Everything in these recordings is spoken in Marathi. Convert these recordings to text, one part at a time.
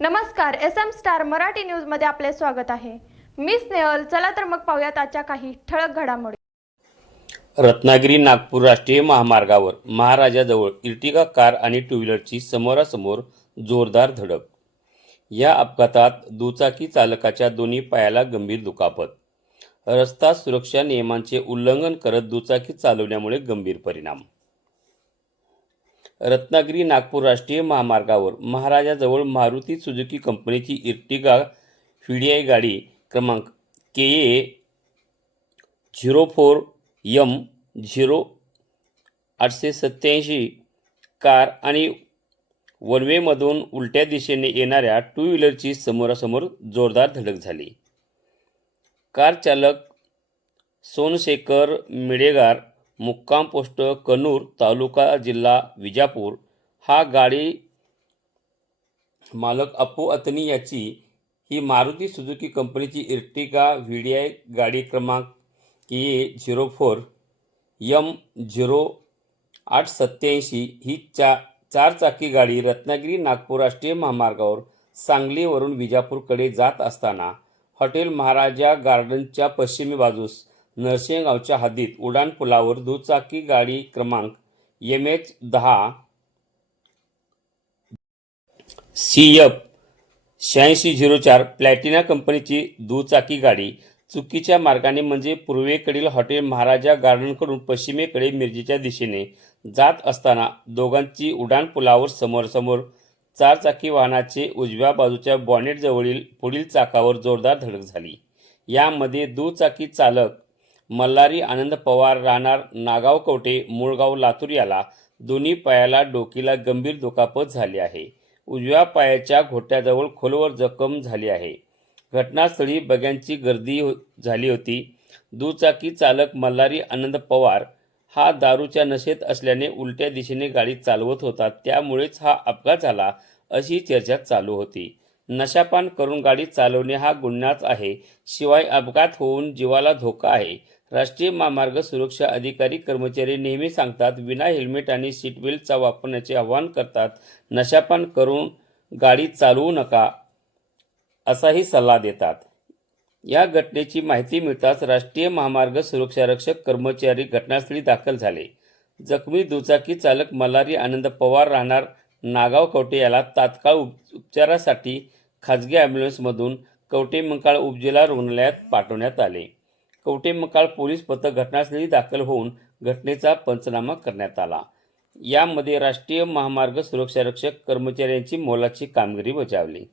नमस्कार, SM स्टार मराठी न्यूज मध्ये आपले स्वागत आहे। मी स्नेहल। चला तर मग पाहूयात आजच्या काही ठळक घडामोडी। रत्नागिरी नागपूर राष्ट्रीय महामार्गावर महाराजाजवळ इर्टिगा कार आणि टू व्हीलरची समोरासमोर जोरदार धडक। या अपघातात दुचाकी चालकाच्या दोन्ही पायाला गंभीर दुखापत। रस्ता सुरक्षा नियमांचे उल्लंघन करत दुचाकी चालवल्यामुळे गंभीर परिणाम। रत्नागिरी नागपूर राष्ट्रीय महामार्गावर महाराजाजवळ मारुती सुझुकी कंपनीची इर्टिगा व्हीडीआय गाडी क्रमांक KA 04M0887 कार आणि वनवेमधून उलट्या दिशेने येणाऱ्या टू व्हीलरची समोरासमोर जोरदार धडक झाली। कार चालक सोनशेखर मिडेगार, मुक्काम पोस्ट कन्नूर, तालुका जिल्हा विजापूर हा गाडी मालक अप्पू अतनी याची ही मारुती सुझुकी कंपनीची इर्टिगा व्हीडीआय गाडी क्रमांक KA 04M0887 ही चारचाकी गाडी रत्नागिरी नागपूर राष्ट्रीय महामार्गावर सांगलीवरून विजापूरकडे जात असताना हॉटेल महाराजा गार्डनच्या पश्चिमी बाजूस नरसिंहगावच्या हद्दीत उड्डाण पुलावर दुचाकी गाडी क्रमांक MH10 CF 8604 प्लॅटिना कंपनीची दुचाकी गाडी चुकीच्या मार्गाने म्हणजे पूर्वेकडील हॉटेल महाराजा गार्डनकडून पश्चिमेकडे मिरजेच्या दिशेने जात असताना दोघांची उड्डाण पुलावर समोरासमोर चारचाकी वाहनाचे उजव्या बाजूच्या बॉनेटजवळील पुढील चाकावर जोरदार धडक झाली। यामध्ये दुचाकी चालक मल्हारी आनंद पवार राहणार नागाव कवटे मूळगाव लातूर याला दोन्ही पायाला डोकीला गंभीर दुखापत झाली आहे। उजव्या पायाच्या घोट्याजवळ खोलवर जखम झाली आहे। घटनास्थळी बघ्यांची गर्दी झाली होती। दुचाकी चालक मल्हारी आनंद पवार हा दारूच्या नशेत असल्याने उलट्या दिशेने गाडी चालवत होता, त्यामुळेच हा अपघात झाला अशी चर्चा चालू होती। नशापान करून गाडी चालवणे हा गुन्हाच आहे, शिवाय अपघात होऊन जीवाला धोका आहे। राष्ट्रीय महामार्ग सुरक्षा अधिकारी कर्मचारी नेहमी सांगतात, विना हेल्मेट आणि सीट बेल्टचा वापरण्याचे आवाहन करतात। नशापान करून गाडी चालवू नका असाही सल्ला देतात। या घटनेची माहिती मिळताच राष्ट्रीय महामार्ग सुरक्षारक्षक कर्मचारी घटनास्थळी दाखल झाले। जखमी दुचाकी चालक मल्हारी आनंद पवार राहणार नागाव कवटे याला तात्काळ उपचारासाठी खाजगी ॲम्ब्युलन्समधून कवटेमंकाळ उपजिल्हा रुग्णालयात पाठवण्यात आले। कवटेमंकाळ पोलीस पथक घटनास्थळी दाखल होऊन घटनेचा पंचनामा करण्यात आला। यामध्ये राष्ट्रीय महामार्ग सुरक्षारक्षक कर्मचाऱ्यांची मोलाची कामगिरी बजावली।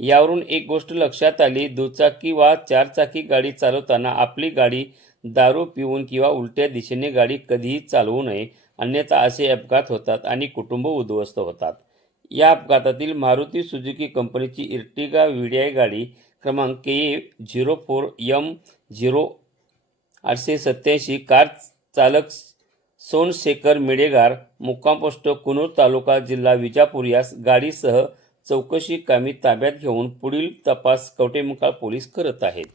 यावरून एक गोष्ट लक्षात आली, दुचाकी वा चारचाकी गाडी चालवताना आपली गाडी दारू पिऊन किंवा उलट्या दिशेने गाडी कधीही चालवू नये, अन्यथा असे अपघात होतात आणि कुटुंब उद्ध्वस्त होतात। या अपघातातील मारुती सुझुकी कंपनीची इर्टिगा व्हीडीआय गाडी क्रमांक KA 04M0887 कार चालक सोनशेखर मिडेगार, मुक्काम पोस्ट कन्नूर, तालुका जिल्हा विजापूर यास गाडीसह चौकशी कामी ताब्यात घेऊन पुढील तपास कवटेमंकाळ पोलीस करत आहेत।